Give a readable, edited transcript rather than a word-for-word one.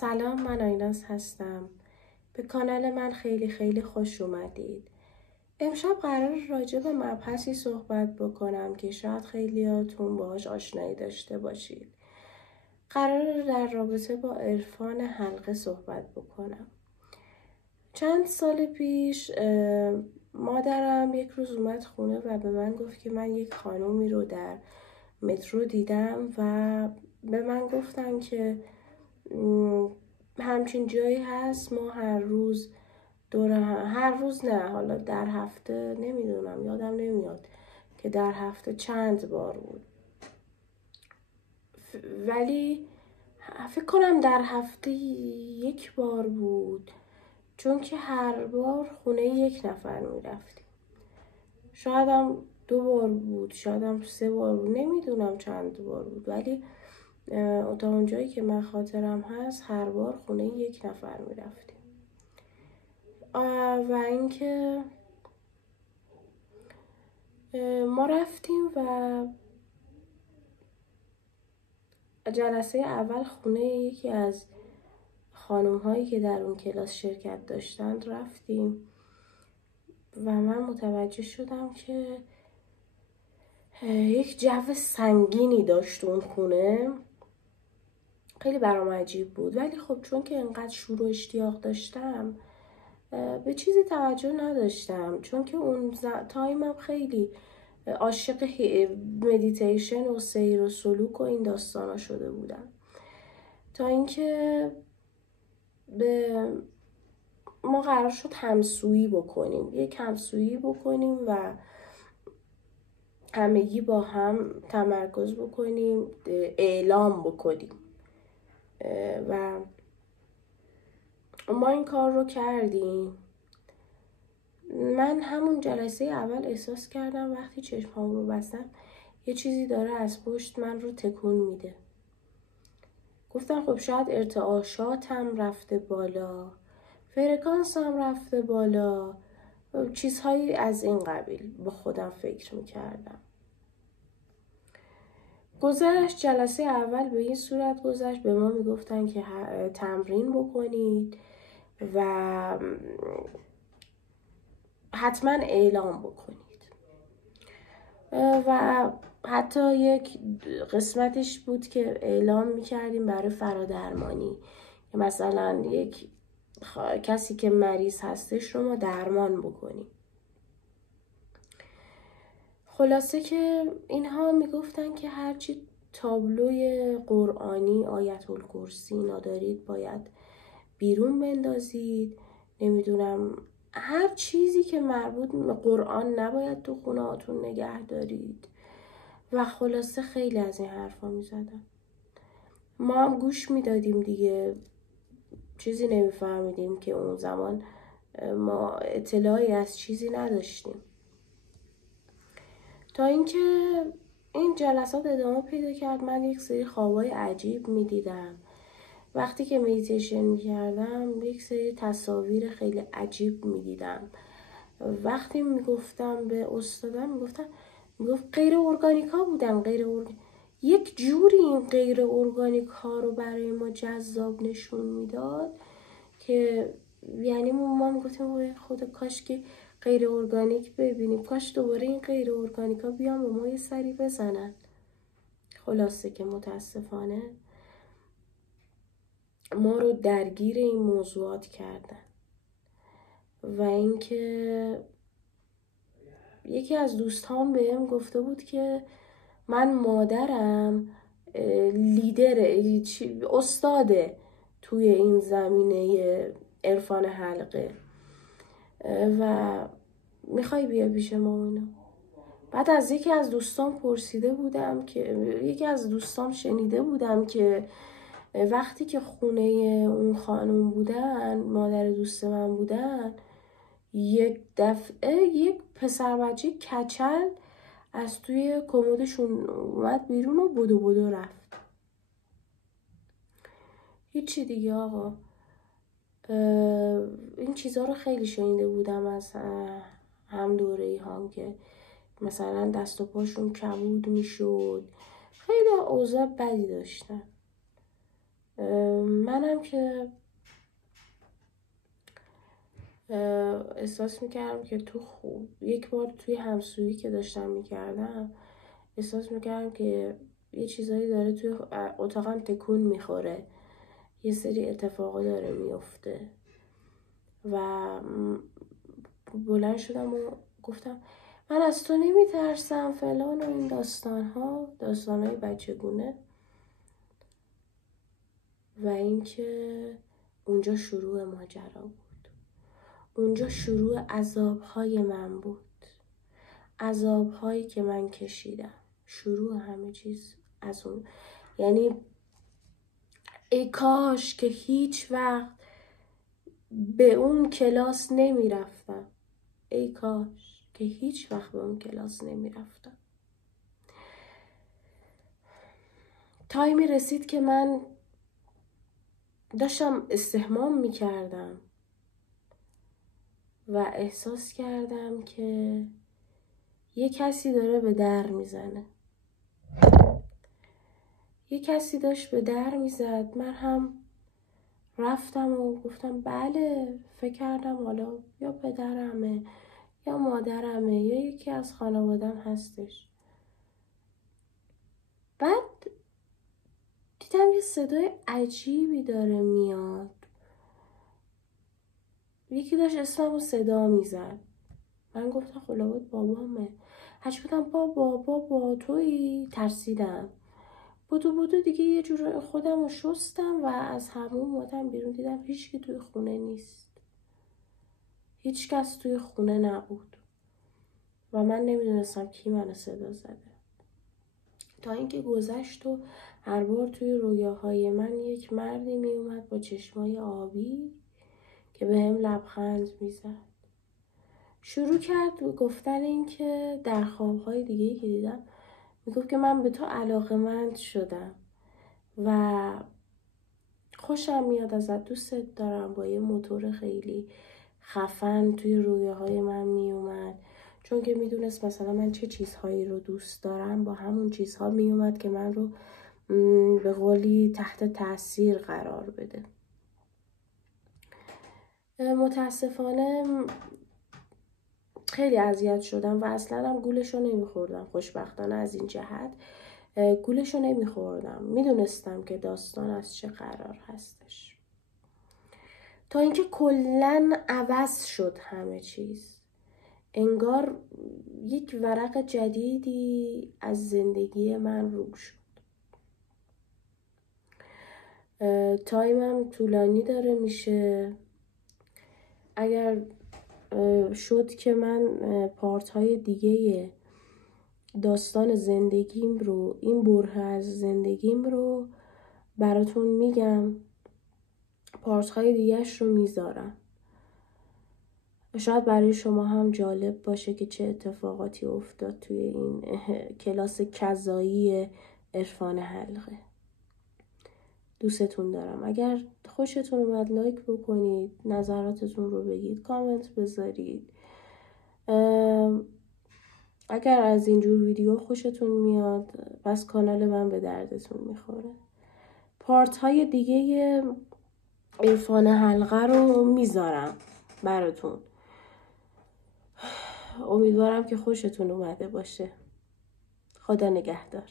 سلام، من آیناز هستم. به کانال من خیلی خیلی خوش اومدید. امشب قرار راجع به مبحثی صحبت بکنم که شاید خیلیاتون باهاش آشنایی داشته باشید. قرار در رابطه با عرفان حلقه صحبت بکنم. چند سال پیش مادرم یک روز اومد خونه و به من گفت که من یک خانومی رو در مترو دیدم و به من گفتن که همچین جایی هست، ما هر روز نه، حالا در هفته نمیدونم، یادم نمیاد که در هفته چند بار بود، ولی فکر کنم در هفته یک بار بود، چون که هر بار خونه یک نفر میرفتیم. شاید هم 2 بار بود، شاید هم 3 بار بود، نمیدونم چند بار بود، ولی تا اونجایی که من خاطرم هست هر بار خونه یک نفر میرفتیم. و اینکه ما رفتیم و جلسه اول خونه یکی از خانم هایی که در اون کلاس شرکت داشتند رفتیم و من متوجه شدم که یک جو سنگینی داشت اون خونه. خیلی برام عجیب بود، ولی خب چون که انقدر شور و اشتیاق داشتم به چیزی توجه نداشتم، چون که اون تایمم خیلی عاشق مدیتیشن و سیر و سلوک و این داستانا شده بودم، تا اینکه ما قرار شد همسویی بکنیم و همگی با هم تمرکز بکنیم، اعلام بکنیم و ما این کار رو کردیم. من همون جلسه اول احساس کردم وقتی چشمام رو بستم یه چیزی داره از پشت من رو تکون میده. گفتم خب شاید ارتعاشاتم رفته بالا، فرکانسم رفته بالا، چیزهایی از این قبیل با خودم فکر میکردم. گذشت جلسه اول به این صورت گذشت، به ما میگفتن که تمرین بکنید و حتما اعلام بکنید و حتی یک قسمتش بود که اعلام میکردیم برای فرادرمانی، که مثلا یک کسی که مریض هستش رو ما درمان بکنیم. خلاصه که اینها میگفتن که هرچی تابلوی قرآنی آیت الکرسی اینا دارید باید بیرون بندازید، نمیدونم هر چیزی که مربوط به قرآن نباید تو خونه هاتون نگه دارید و خلاصه خیلی از این حرفا میزدن. ما هم گوش میدادیم دیگه، چیزی نمیفهمیدیم که اون زمان ما اطلاعی از چیزی نداشتیم، تا اینکه این جلسات ادامه پیدا کرد. من یک سری خوابای عجیب میدیدم، وقتی که مدیتیشن میکردم یک سری تصاویر خیلی عجیب میدیدم. وقتی میگفتم به استادم میگفت غیر ارگانیک ها بودن، یک جوری این غیر ارگانیک ها رو برای ما جذاب نشون میداد که یعنی ما میگفتیم خدا کاش که غیر ارگانیک ببینیم، کاش دوباره این غیر ارگانیک ها بیان به ما یه سری بزنن. خلاصه که متاسفانه ما رو درگیر این موضوعات کردن و اینکه یکی از دوستان بهم گفته بود که من مادرم استاده توی این زمینه عرفان حلقه و میخوای بیا پیش ما اینا. بعد از یکی از دوستان شنیده بودم که وقتی که خونه اون خانم بودن، مادر دوست من بودن، یک دفعه یک پسر بچه کچل از توی کمدشون اومد بیرون و بدو رفت. هیچی دیگه آقا. این چیزها رو خیلی شنیده بودم از هم دوره‌ای هم که مثلا دست و پاشون کبود میشد، خیلی اوضاع بدی داشتن. منم که احساس میکردم که یک بار توی همسویی که داشتم میکردم احساس میکردم که یه چیزایی داره توی اتاقم تکون میخوره، یه سری اتفاقا داره میفته و بلند شدم و گفتم من از تو نمیترسم فلان و این داستانهای بچگونه. و اینکه اونجا شروع ماجرا بود، اونجا شروع عذابهای من بود، عذابهایی که من کشیدم، شروع همه چیز از اون. یعنی ای کاش که هیچ وقت به اون کلاس نمی رفتم، ای کاش که هیچ وقت به اون کلاس نمی رفتم. تایمی رسید که من داشتم استحمام می کردم و احساس کردم که یه کسی داره به در میزنه، یه کسی داشت به در میزد. من هم رفتم و گفتم بله، فکر کردم حالا یا پدرمه یا مادرمه یا یکی از خانوادم هستش. بعد دیدم یه صدای عجیبی داره میاد، یکی داشت اسممو صدا میزد. من گفتم خلابات بابامه. هرچی بودم بابا تویی؟ ترسیدم. بودو دیگه یه جور خودم رو شستم و از همون اومدم بیرون. دیدم هیچکی توی خونه نیست، هیچ کس توی خونه نبود و من نمیدونستم کی منو صدا زده. تا اینکه گذشت و هر بار توی رویاهای من یک مردی میومد با چشمای آبی که به هم لبخند میزد. شروع کرد گفتن این که در خوابهای دیگه‌ای که دیدم میگفت که من به تو علاقه‌مند شدم و خوشم میاد ازت، دوستت دارم. با یه موتور خیلی خفن توی رویاهای من میومد، چون که میدونست مثلا من چه چیزهایی رو دوست دارم، با همون چیزها میومد که من رو به قولی تحت تاثیر قرار بده. متاسفانه خیلی اذیت شدم و اصلا هم گولشو نمیخوردم. خوشبختانه از این جهت گولشو نمیخوردم، میدونستم که داستان از چه قرار هستش. تا اینکه کلن عوض شد همه چیز، انگار یک ورق جدیدی از زندگی من رو شد. تایمم طولانی داره میشه. اگر شد که من پارت های دیگه داستان زندگیم رو، این بره از زندگیم رو براتون میگم، پارت های دیگهش رو میذارم. شاید برای شما هم جالب باشه که چه اتفاقاتی افتاد توی این کلاس کذایی عرفان حلقه. دوستتون دارم. اگر خوشتون اومد لایک بکنید، نظراتتون رو بگید، کامنت بذارید. اگر از اینجور ویدیو خوشتون میاد پس کانال من به دردتون میخوره. پارت های دیگه عرفان حلقه رو میذارم براتون. امیدوارم که خوشتون اومده باشه. خدا نگهدار.